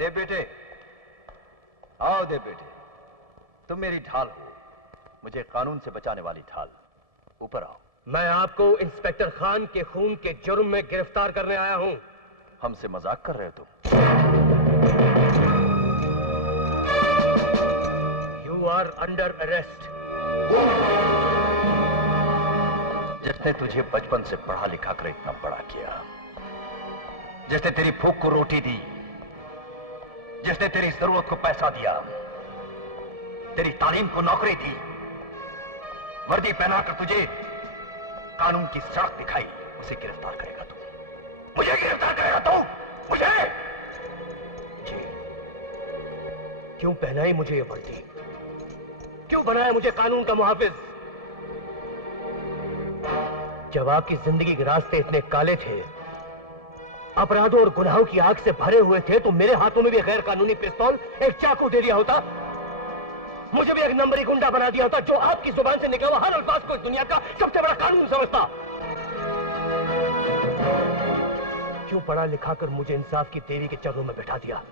देव बेटे, आओ देव बेटे, तुम मेरी ढाल हो, मुझे कानून से बचाने वाली ढाल। ऊपर आओ। मैं आपको इंस्पेक्टर खान के खून के जुर्म में गिरफ्तार करने आया हूं। हमसे मजाक कर रहे हो तुम? You are under arrest. जिसने तुझे बचपन से पढ़ा लिखा कर इतना बड़ा किया, जिसने तेरी भूख को रोटी दी, जिसने तेरी जरूरत को पैसा दिया, तेरी तालीम को नौकरी दी, वर्दी पहनाकर तुझे कानून की सड़क दिखाई, उसे गिरफ्तार करेगा तू? मुझे गिरफ्तार करेगा तू? मुझे? जी। क्यों पहनाई मुझे ये वर्दी? क्यों बनाया मुझे कानून का मुहाफिज? जब आपकी जिंदगी के रास्ते इतने काले थे, अपराधों और गुनाहों की आग से भरे हुए थे, तो मेरे हाथों में भी गैर कानूनी पिस्तौल, एक चाकू दे दिया होता। मुझे भी एक नंबरी गुंडा बना दिया होता, जो आपकी जुबान से निकला हुआ हर अल्फाज को इस दुनिया का सबसे बड़ा कानून समझता। क्यों पढ़ा लिखा कर मुझे इंसाफ की देवी के चरणों में बैठा दिया?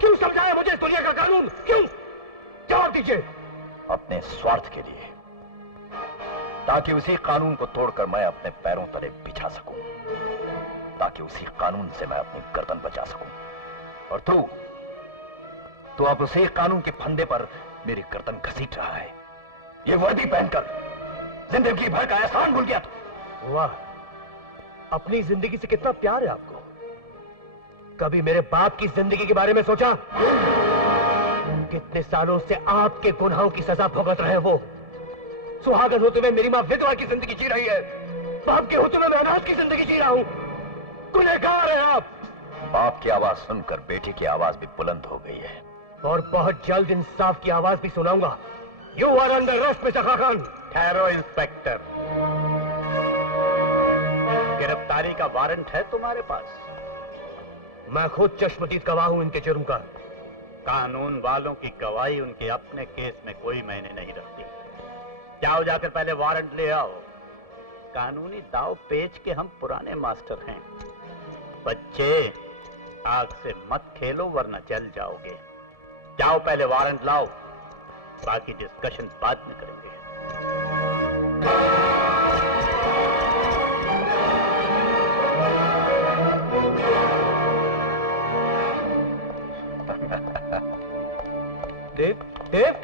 क्यों समझाया मुझे इस दुनिया का कानून? क्यों? जवाब दीजिए। अपने स्वार्थ के लिए, ताकि उसी कानून को तोड़कर मैं अपने पैरों तले बिछा सकूं, ताकि उसी कानून से मैं अपनी गर्दन बचा सकूं। और तू अब उसी कानून के फंदे पर मेरी गर्दन घसीट रहा है। ये वर्दी पहनकर जिंदगी भर का एहसान भूल गया तू। वाह, अपनी जिंदगी से कितना प्यार है आपको। कभी मेरे बाप की जिंदगी के बारे में सोचा? कितने सालों से आपके गुनाहों की सजा भुगत रहे हैं वो। सुहागन होते हुए मेरी मां विधवा की जिंदगी जी रही है, बाप के होते हुए मैं अनाथ की जिंदगी जी रहा हूं। गुनहगार हैं आप। बाप की आवाज सुनकर बेटी की आवाज भी बुलंद हो गई है, और बहुत जल्द इंसाफ की आवाज भी सुनाऊंगा। You are under arrest mister Khan. ठहरो इंस्पेक्टर, गिरफ्तारी का वारंट है तुम्हारे पास? मैं खुद चश्मदीद गवाह हूं इनके जुर्म का। कानून वालों की गवाही उनके अपने केस में कोई मायने नहीं रखती। जाओ, जाकर पहले वारंट ले आओ। कानूनी दाव पेच के हम पुराने मास्टर हैं। बच्चे, आग से मत खेलो वरना जल जाओगे। जाओ, पहले वारंट लाओ, बाकी डिस्कशन बाद में करेंगे। देव,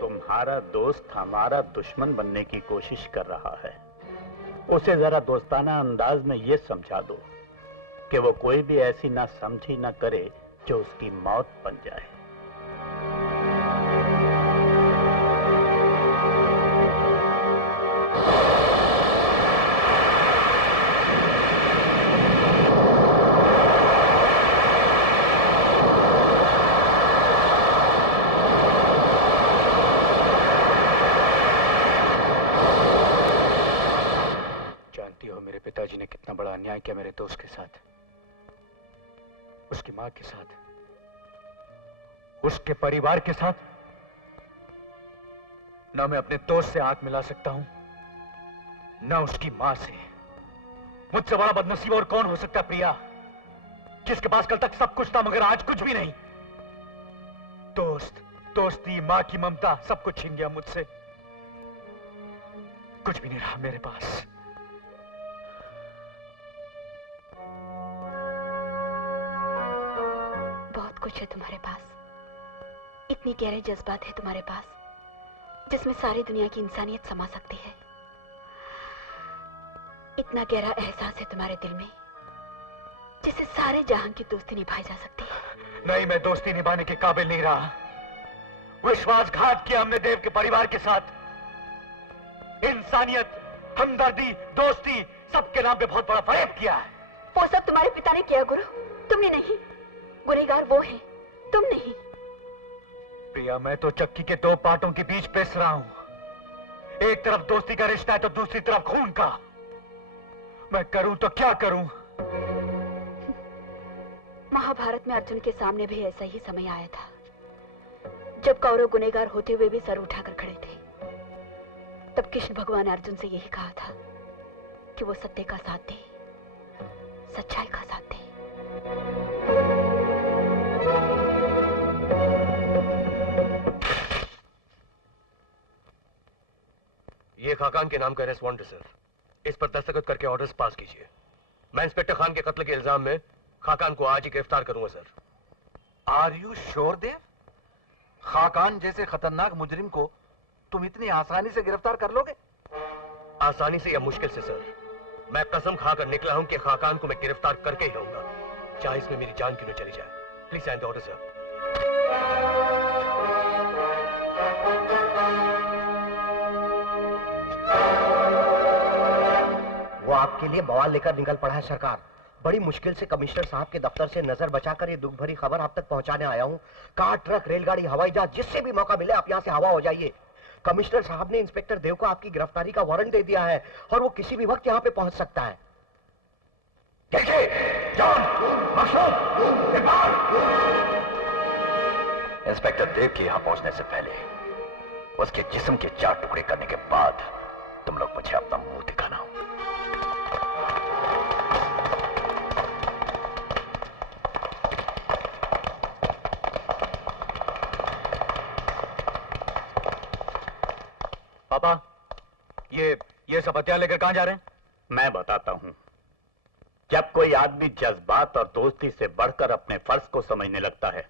तुम्हारा दोस्त हमारा दुश्मन बनने की कोशिश कर रहा है। उसे जरा दोस्ताना अंदाज में यह समझा दो कि वो कोई भी ऐसी ना समझी ना करे जो उसकी मौत बन जाए। पिताजी ने कितना बड़ा अन्याय किया मेरे दोस्त के साथ, उसकी मां के साथ, उसके परिवार के साथ। ना मैं अपने दोस्त से आंख मिला सकता हूं, ना उसकी मां से। मुझसे बड़ा बदनसीब और कौन हो सकता है प्रिया, जिसके पास कल तक सब कुछ था मगर आज कुछ भी नहीं। दोस्ती, मां की ममता, सब कुछ छीन गया मुझसे। कुछ भी नहीं रहा मेरे पास। बहुत कुछ है तुम्हारे पास, इतनी गहरे जज्बात है तुम्हारे पास, जिसमें सारी दुनिया की इंसानियत समा सकती है। इतना गहरा एहसास है तुम्हारे दिल में, जिससे सारे जहां की दोस्ती निभाई जा सकती है। नहीं, मैं दोस्ती निभाने के काबिल नहीं रहा। विश्वासघात किया हमने देव के परिवार के साथ। इंसानियत, हमदर्दी, दोस्ती, सबके नाम पे बहुत बड़ा फरेब किया है। वो सब तुम्हारे पिता ने किया गुरु, तुमने नहीं। गुनहगार वो है, तुम नहीं। प्रिया, मैं तो चक्की के दो पाटों के बीच पिस रहा हूं। एक तरफ दोस्ती का रिश्ता है तो दूसरी तरफ खून का। मैं करूं तो क्या करूं? महाभारत में अर्जुन के सामने भी ऐसा ही समय आया था, जब कौरव गुनहगार होते हुए भी सर उठाकर खड़े थे। तब कृष्ण भगवान ने अर्जुन से यही कहा था कि वो सत्य का साथ दे, सच्चाई का साथ दे। ये खाकान के नाम का अरेस्ट वारंट है सर। इस पर दस्तखत करके ऑर्डर्स पास कीजिए। मैं इंस्पेक्टर खान के कत्ल के इल्जाम में खाकान को आज ही गिरफ्तार करूंगा सर। आर यू श्योर देव? खाकान जैसे खतरनाक मुजरिम को तुम इतनी आसानी से गिरफ्तार कर लोगे? आसानी से या मुश्किल से सर, मैं कसम खाकर निकला हूं कि खाकान को मैं गिरफ्तार करके ही रहूंगा, चाहे इसमें मेरी जान क्यों न चली जाए। Please sign the order sir. वो आपके लिए बवाल लेकर निकल पड़ा है सरकार। बड़ी मुश्किल से कमिश्नर साहब के दफ्तर से नजर बचाकर ये दुख भरी खबर आप तक पहुंचाने आया हूं। कार, ट्रक, रेलगाड़ी, हवाई जहाज, जिससे भी मौका मिले आप यहां से हवा हो जाइए। कमिश्नर साहब ने इंस्पेक्टर देव को आपकी गिरफ्तारी का वारंट दे दिया है और वो किसी भी वक्त यहां पे पहुंच सकता है। देखिए, जॉन, मकसूद, इकबाल, इंस्पेक्टर देव के यहां पहुंचने से पहले उसके जिस्म के 4 टुकड़े करने के बाद तुम लोग मुझे अपना मुंह दिखाना। पापा, ये सब हथियार लेकर कहां जा रहे हैं? मैं बताता हूं। जब कोई आदमी जज्बात और दोस्ती से बढ़कर अपने फर्ज को समझने लगता है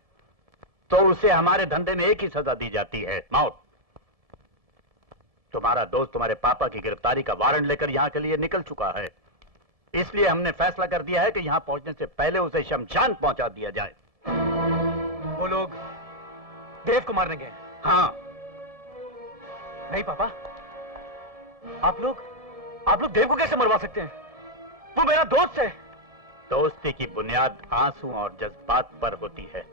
तो उसे हमारे धंधे में एक ही सजा दी जाती है, मौत। तुम्हारा दोस्त तुम्हारे पापा की गिरफ्तारी का वारंट लेकर यहां के लिए निकल चुका है, इसलिए हमने फैसला कर दिया है कि यहां पहुंचने से पहले उसे शमशान पहुंचा दिया जाए। वो लोग देव को मारने गए? हाँ। नहीं पापा, आप लोग देव को कैसे मरवा सकते हैं? वो मेरा दोस्त है। दोस्ती की बुनियाद आंसू और जज्बात पर होती है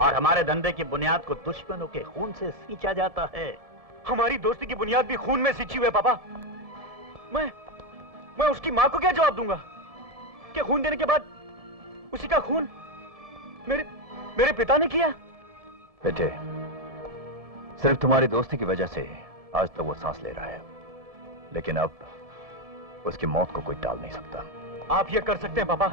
और हमारे धंधे की बुनियाद को दुश्मनों के खून से सींचा जाता है। हमारी दोस्ती की बुनियाद भी खून में सींची हुई है पापा। मैं उसकी मां को क्या जवाब दूंगा कि खून देने के बाद उसी का खून मेरे पिता ने किया? बेटे, सिर्फ तुम्हारी दोस्ती की वजह से आज तक वो सांस ले रहा है, लेकिन अब उसकी मौत को कोई टाल नहीं सकता। आप ये कर सकते हैं पापा,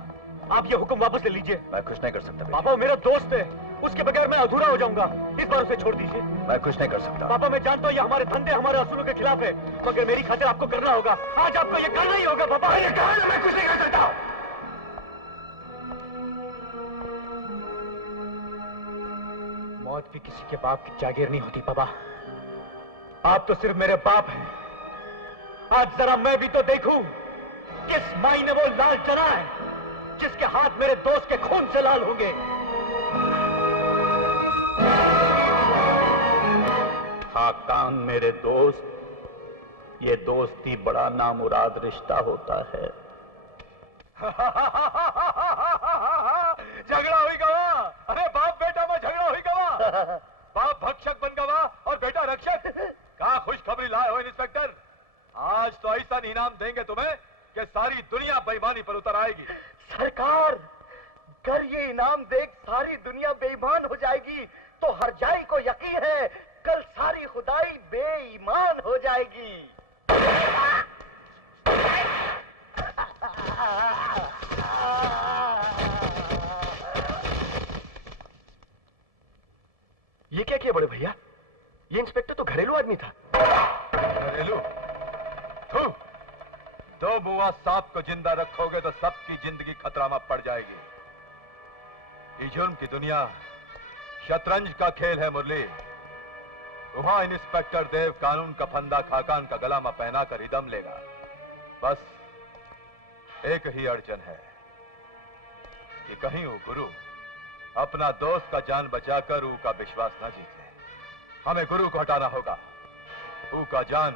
आप ये हुक्म वापस ले लीजिए। मैं कुछ नहीं कर सकता बेटे। पापा, वो मेरा दोस्त है, उसके बगैर मैं अधूरा हो जाऊंगा। इस बार उसे छोड़ दीजिए। मैं कुछ नहीं कर सकता। पापा, मैं जानता हूँ ये हमारे धंधे, हमारे असूलों के खिलाफ है, मगर मेरी खातिर आपको करना होगा। आज आपको ये करना ही होगा पापा। ये कहा ना, मैं कुछ नहीं कर सकता। मौत भी किसी के बाप की जागीर नहीं होती पापा। आप तो सिर्फ मेरे बाप हैं। आज जरा मैं भी तो देखूं किस माई ने वो लाल चना है जिसके हाथ मेरे दोस्त के खून से लाल होंगे। खाकान मेरे दोस्त, ये दोस्ती बड़ा नामुराद रिश्ता होता है। झगड़ा हुई गवा। अरे बाप बेटा में झगड़ा हुई गवा। बाप भक्षक बन गवा और बेटा रक्षक। कहा खुशखबरी लाए हो इंस्पेक्टर? आज तो ऐसा इनाम देंगे तुम्हें कि सारी दुनिया बेईमानी पर उतर आएगी। सरकार, अगर ये इनाम देख सारी दुनिया बेईमान हो जाएगी तो हरजाई को यकीन है कल सारी खुदाई बेईमान हो जाएगी। ये क्या किया बड़े भैया? ये इंस्पेक्टर तो घरेलू आदमी था। घरेलू? दो बुआ सांप को जिंदा रखोगे तो सबकी जिंदगी खतरा में पड़ जाएगी। ये जुर्म की दुनिया शतरंज का खेल है मुरली। वहां इंस्पेक्टर देव कानून का फंदा खाकान का गला में पहना कर ही दम लेगा। बस एक ही अड़चन है कि कहीं वो गुरु अपना दोस्त का जान बचाकर ऊ का विश्वास न जीत ले। हमें गुरु को हटाना होगा। ऊ का जान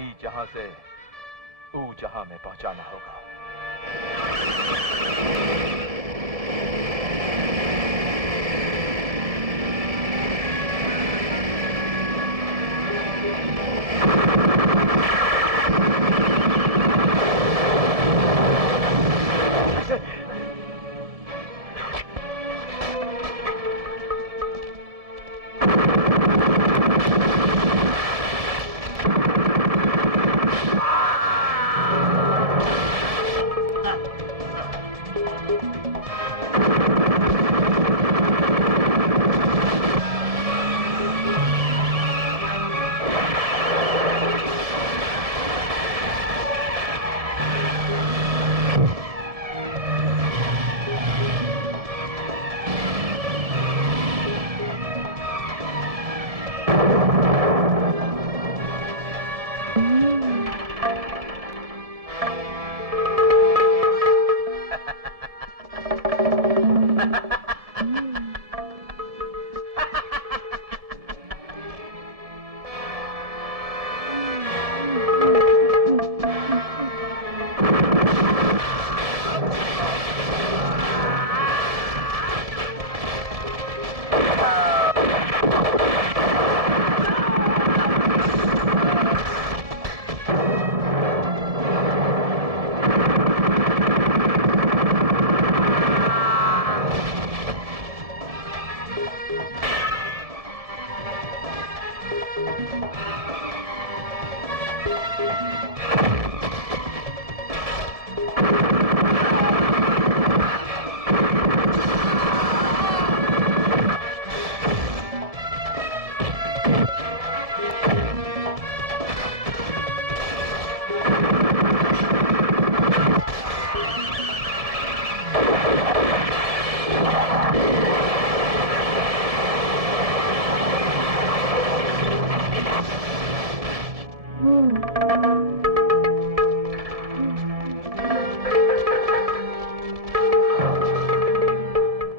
ई जहां से ऊ जहां में पहुंचाना होगा।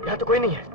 यहाँ तो कोई नहीं है।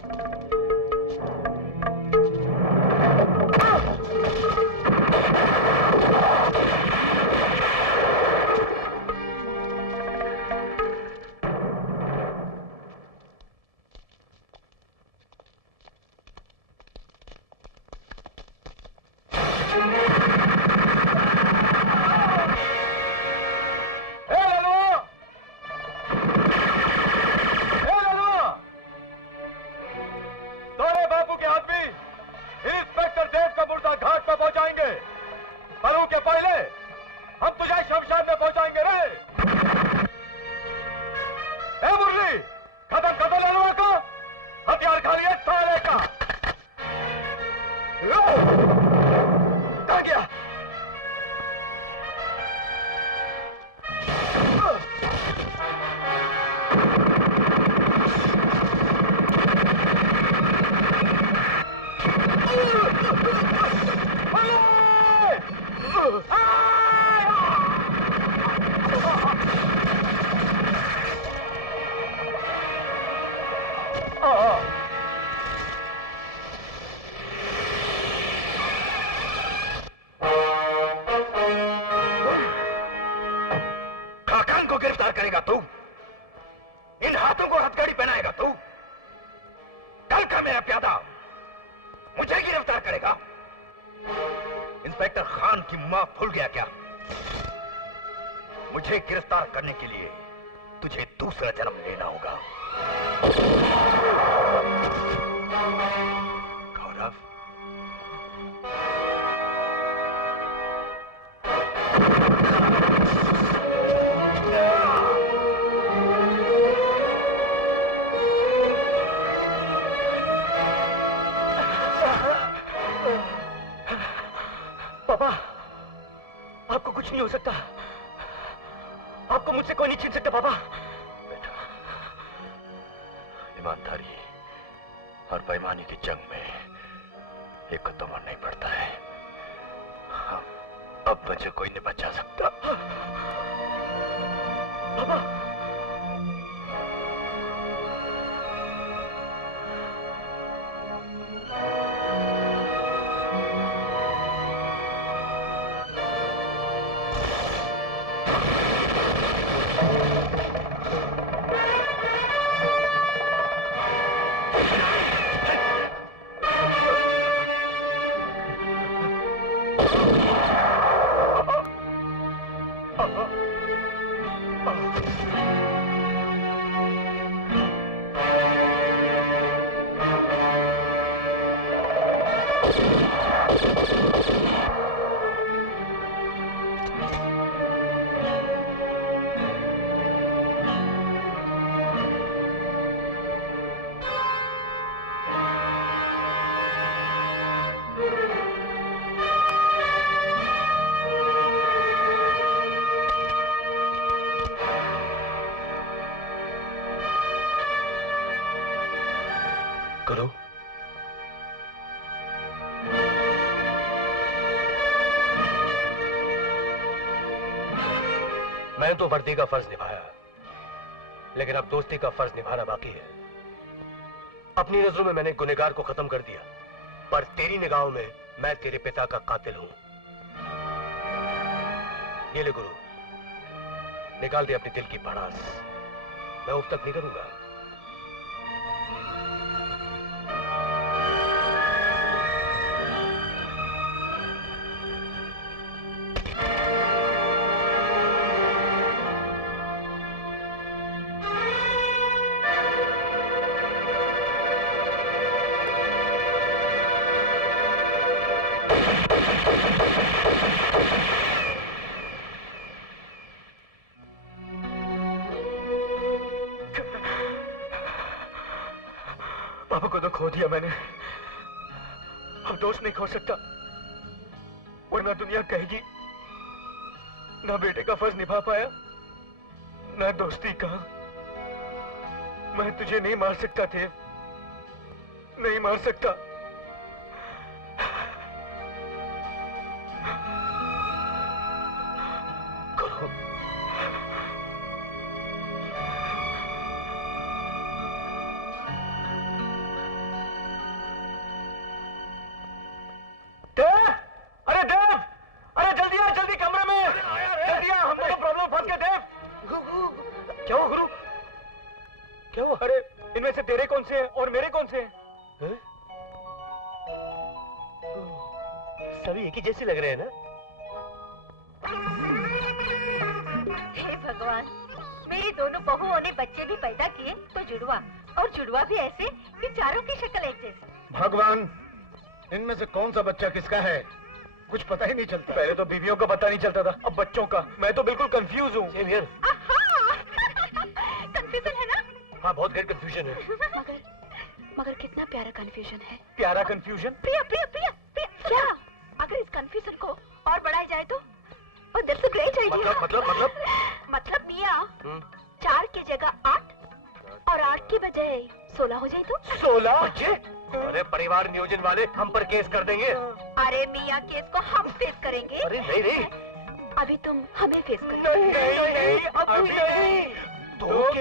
कहाँ गया? खाकान को गिरफ्तार करेगा तू? इन हाथों को हथकड़ी पहनाएगा तू? कल का मेरा प्यादा मुझे गिरफ्तार करेगा? इंस्पेक्टर खान की मां भूल गया क्या? मुझे गिरफ्तार करने के लिए तुझे दूसरा जन्म लेना होगा। गौरव, पापा, आपको कुछ नहीं हो सकता। आपको मुझसे कोई नहीं छीन सकता पापा। बेटा, ईमानदारी और बेईमानी की जंग में एक को तो मरना ही पड़ता है। अब मुझे कोई नहीं बचा सकता। पापा, गुरु, मैंने तो वर्दी का फर्ज निभाया, लेकिन अब दोस्ती का फर्ज निभाना बाकी है। अपनी नजरों में मैंने गुनहगार को खत्म कर दिया, पर तेरी निगाहों में मैं तेरे पिता का कातिल हूं। ये ले गुरु, निकाल दे अपने दिल की भड़ास। मैं उफ तक नहीं करूंगा। दिया मैंने, अब दोस्त नहीं खो सकता, वरना दुनिया कहेगी ना बेटे का फर्ज निभा पाया ना दोस्ती का। मैं तुझे नहीं मार सकता थे, नहीं मार सकता। क्या हुआ? अरे इनमें से तेरे कौन से हैं और मेरे कौन से हैं? सभी एक ही जैसे लग रहे हैं ना? हे भगवान, मेरी दोनों बहुओं ने बच्चे भी पैदा किए तो जुड़वा, और जुड़वा भी ऐसे कि चारों की शक्ल एक जैसी। भगवान, इनमें से कौन सा बच्चा किसका है कुछ पता ही नहीं चलता। पहले तो बीवियों का पता नहीं चलता था, अब बच्चों का। मैं तो बिल्कुल कंफ्यूज हूँ। कंफ्यूजन है ना? हाँ, बहुत ग्रेट कंफ्यूजन है। मगर कितना प्यारा कंफ्यूजन है। प्यारा कंफ्यूजन? प्रिया प्रिया प्रिया प्रिया, क्या अगर इस कंफ्यूजन को और बढ़ाया जाए तो? और दैट्स अ ग्रेट आइडिया। मतलब मियां 4 की जगह 8 और 8 की बजाय 16 हो जाए तो? 16 बच्चे? अरे परिवार नियोजन वाले हम पर केस कर देंगे। अरे मियां, केस को हम फेस करेंगे। अरे नहीं नहीं, अभी तुम हमें फेस करो। नहीं, अभी नहीं। 2